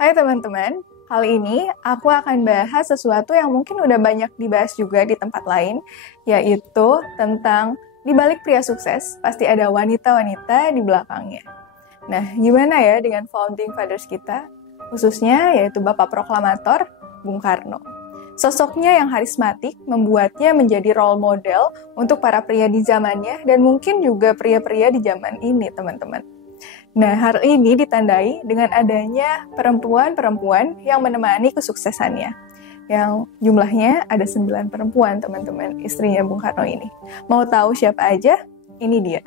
Hai teman-teman, kali ini aku akan bahas sesuatu yang mungkin udah banyak dibahas juga di tempat lain, yaitu tentang di balik pria sukses pasti ada wanita-wanita di belakangnya. Nah, gimana ya dengan founding fathers kita? Khususnya yaitu Bapak Proklamator, Bung Karno. Sosoknya yang karismatik membuatnya menjadi role model untuk para pria di zamannya dan mungkin juga pria-pria di zaman ini, teman-teman. Nah, hal ini ditandai dengan adanya perempuan-perempuan yang menemani kesuksesannya. Yang jumlahnya ada 9 perempuan, teman-teman, istrinya Bung Karno ini. Mau tahu siapa aja? Ini dia.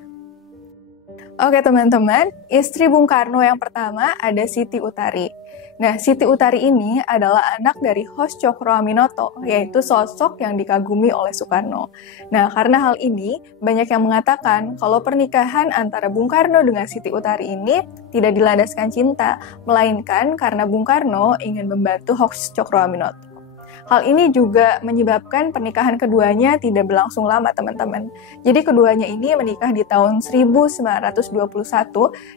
Oke, teman-teman, istri Bung Karno yang pertama ada Siti Utari. Nah, Siti Utari ini adalah anak dari Hos Cokroaminoto, yaitu sosok yang dikagumi oleh Soekarno. Nah, karena hal ini, banyak yang mengatakan kalau pernikahan antara Bung Karno dengan Siti Utari ini tidak dilandaskan cinta, melainkan karena Bung Karno ingin membantu Hos Cokroaminoto. Hal ini juga menyebabkan pernikahan keduanya tidak berlangsung lama, teman-teman. Jadi keduanya ini menikah di tahun 1921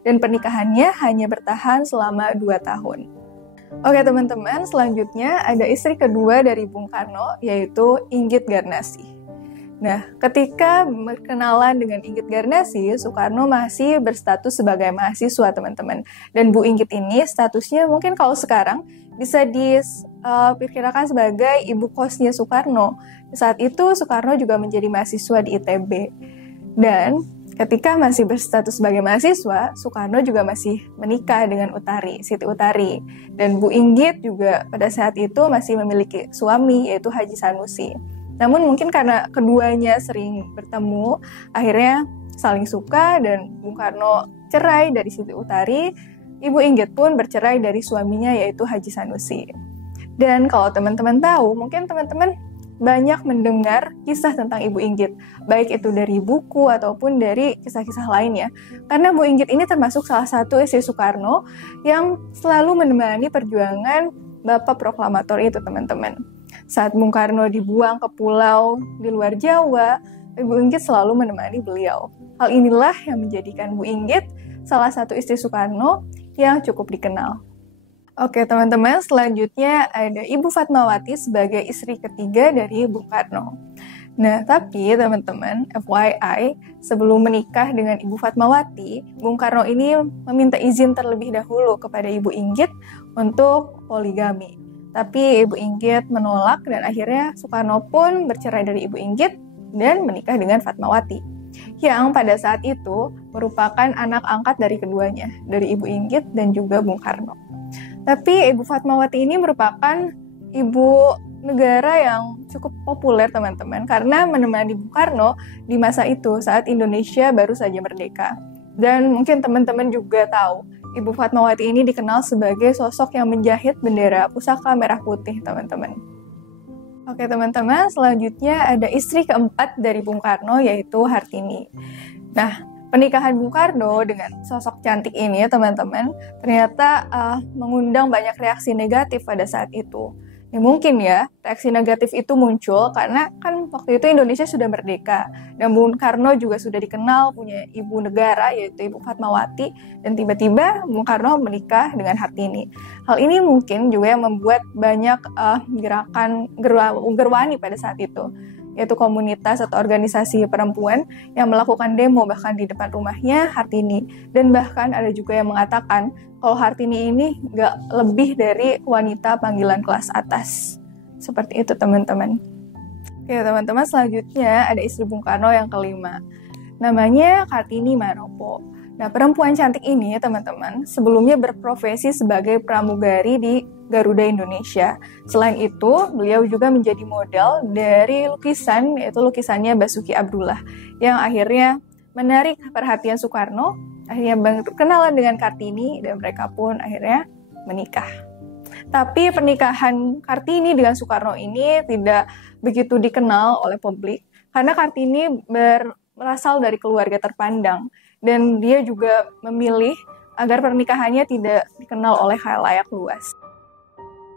dan pernikahannya hanya bertahan selama 2 tahun. Oke teman-teman, selanjutnya ada istri kedua dari Bung Karno, yaitu Inggit Garnasih. Nah, ketika berkenalan dengan Inggit Garnasih, Soekarno masih berstatus sebagai mahasiswa, teman-teman. Dan Bu Inggit ini statusnya mungkin kalau sekarang bisa diperkirakan sebagai ibu kosnya Soekarno. Saat itu Soekarno juga menjadi mahasiswa di ITB. Dan ketika masih berstatus sebagai mahasiswa, Soekarno juga masih menikah dengan Utari, Siti Utari. Dan Bu Inggit juga pada saat itu masih memiliki suami, yaitu Haji Sanusi. Namun mungkin karena keduanya sering bertemu, akhirnya saling suka dan Bung Karno cerai dari Siti Utari, Ibu Inggit pun bercerai dari suaminya yaitu Haji Sanusi. Dan kalau teman-teman tahu, mungkin teman-teman banyak mendengar kisah tentang Ibu Inggit, baik itu dari buku ataupun dari kisah-kisah lainnya. Karena Bu Inggit ini termasuk salah satu istri Soekarno yang selalu menemani perjuangan Bapak Proklamator itu, teman-teman. Saat Bung Karno dibuang ke pulau di luar Jawa, Ibu Inggit selalu menemani beliau. Hal inilah yang menjadikan Bu Inggit salah satu istri Soekarno yang cukup dikenal. Oke teman-teman, selanjutnya ada Ibu Fatmawati sebagai istri ketiga dari Bung Karno. Nah, tapi teman-teman, FYI, sebelum menikah dengan Ibu Fatmawati, Bung Karno ini meminta izin terlebih dahulu kepada Ibu Inggit untuk poligami. Tapi Ibu Inggit menolak dan akhirnya Soekarno pun bercerai dari Ibu Inggit dan menikah dengan Fatmawati, yang pada saat itu merupakan anak angkat dari keduanya, dari Ibu Inggit dan juga Bung Karno. Tapi Ibu Fatmawati ini merupakan ibu negara yang cukup populer, teman-teman, karena menemani Bung Karno di masa itu saat Indonesia baru saja merdeka. Dan mungkin teman-teman juga tahu, Ibu Fatmawati ini dikenal sebagai sosok yang menjahit bendera pusaka merah putih, teman-teman. Oke teman-teman, selanjutnya ada istri keempat dari Bung Karno, yaitu Hartini. Nah, pernikahan Bung Karno dengan sosok cantik ini, teman-teman, ternyata mengundang banyak reaksi negatif pada saat itu. Ya, mungkin ya, reaksi negatif itu muncul karena kan waktu itu Indonesia sudah merdeka dan Bung Karno juga sudah dikenal punya ibu negara yaitu Ibu Fatmawati, dan tiba-tiba Bung Karno menikah dengan Hartini. Hal ini mungkin juga yang membuat banyak gerakan gerwani pada saat itu, yaitu komunitas atau organisasi perempuan yang melakukan demo bahkan di depan rumahnya Hartini. Dan bahkan ada juga yang mengatakan kalau Hartini ini gak lebih dari wanita panggilan kelas atas. Seperti itu teman-teman. Oke teman-teman, selanjutnya ada istri Bung Karno yang kelima. Namanya Kartini Manopo. Nah, perempuan cantik ini teman-teman sebelumnya berprofesi sebagai pramugari di Garuda Indonesia. Selain itu, beliau juga menjadi model dari lukisan, yaitu lukisannya Basuki Abdullah, yang akhirnya menarik perhatian Soekarno, akhirnya berkenalan dengan Kartini, dan mereka pun akhirnya menikah. Tapi pernikahan Kartini dengan Soekarno ini tidak begitu dikenal oleh publik, karena Kartini berasal dari keluarga terpandang, dan dia juga memilih agar pernikahannya tidak dikenal oleh khalayak luas.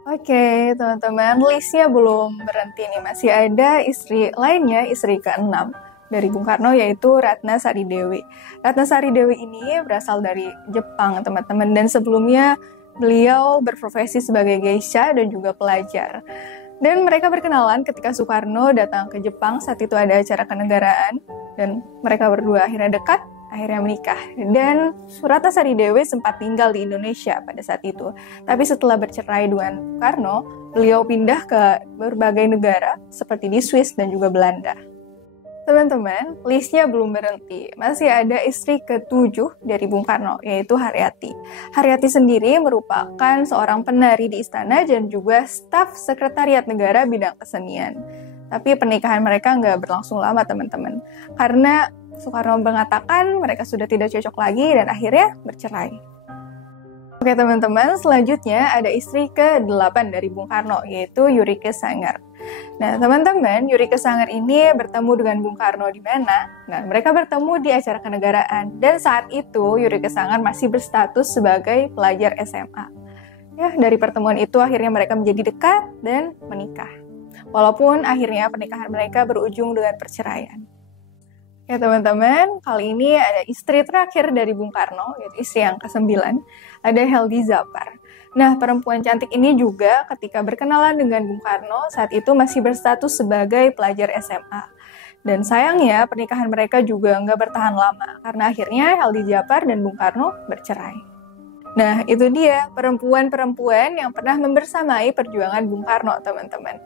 Oke, teman-teman, listnya belum berhenti nih. Masih ada istri lainnya, istri ke-6 dari Bung Karno, yaitu Ratna Sari Dewi. Ratna Sari Dewi ini berasal dari Jepang, teman-teman, dan sebelumnya Beliau berprofesi sebagai geisha dan juga pelajar. Dan mereka berkenalan ketika Soekarno datang ke Jepang saat itu ada acara kenegaraan. Dan mereka berdua akhirnya dekat, akhirnya menikah. Dan Suratasari Dewi sempat tinggal di Indonesia pada saat itu. Tapi setelah bercerai dengan Soekarno, beliau pindah ke berbagai negara seperti di Swiss dan juga Belanda. Teman-teman, listnya belum berhenti. Masih ada istri ke-7 dari Bung Karno, yaitu Haryati. Haryati sendiri merupakan seorang penari di istana dan juga staf sekretariat negara bidang kesenian. Tapi pernikahan mereka nggak berlangsung lama, teman-teman. Karena Soekarno mengatakan mereka sudah tidak cocok lagi dan akhirnya bercerai. Oke teman-teman, selanjutnya ada istri ke-8 dari Bung Karno, yaitu Yurike Sanger. Nah teman-teman, Yurike Sanger ini bertemu dengan Bung Karno di mana? Nah mereka bertemu di acara kenegaraan, dan saat itu Yurike Sanger masih berstatus sebagai pelajar SMA. Ya, dari pertemuan itu akhirnya mereka menjadi dekat dan menikah. Walaupun akhirnya pernikahan mereka berujung dengan perceraian. Ya teman-teman, kali ini ada istri terakhir dari Bung Karno, yaitu istri yang ke-9, ada Heldi Zapar. Nah, perempuan cantik ini juga ketika berkenalan dengan Bung Karno, saat itu masih berstatus sebagai pelajar SMA. Dan sayangnya, pernikahan mereka juga nggak bertahan lama, karena akhirnya Heldi Zapar dan Bung Karno bercerai. Nah, itu dia perempuan-perempuan yang pernah membersamai perjuangan Bung Karno, teman-teman.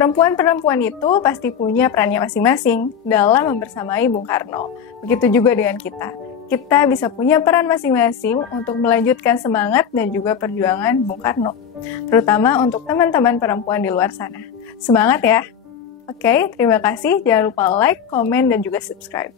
Perempuan-perempuan itu pasti punya perannya masing-masing dalam membersamai Bung Karno. Begitu juga dengan kita. Kita bisa punya peran masing-masing untuk melanjutkan semangat dan juga perjuangan Bung Karno. Terutama untuk teman-teman perempuan di luar sana. Semangat ya! Oke, terima kasih. Jangan lupa like, komen, dan juga subscribe.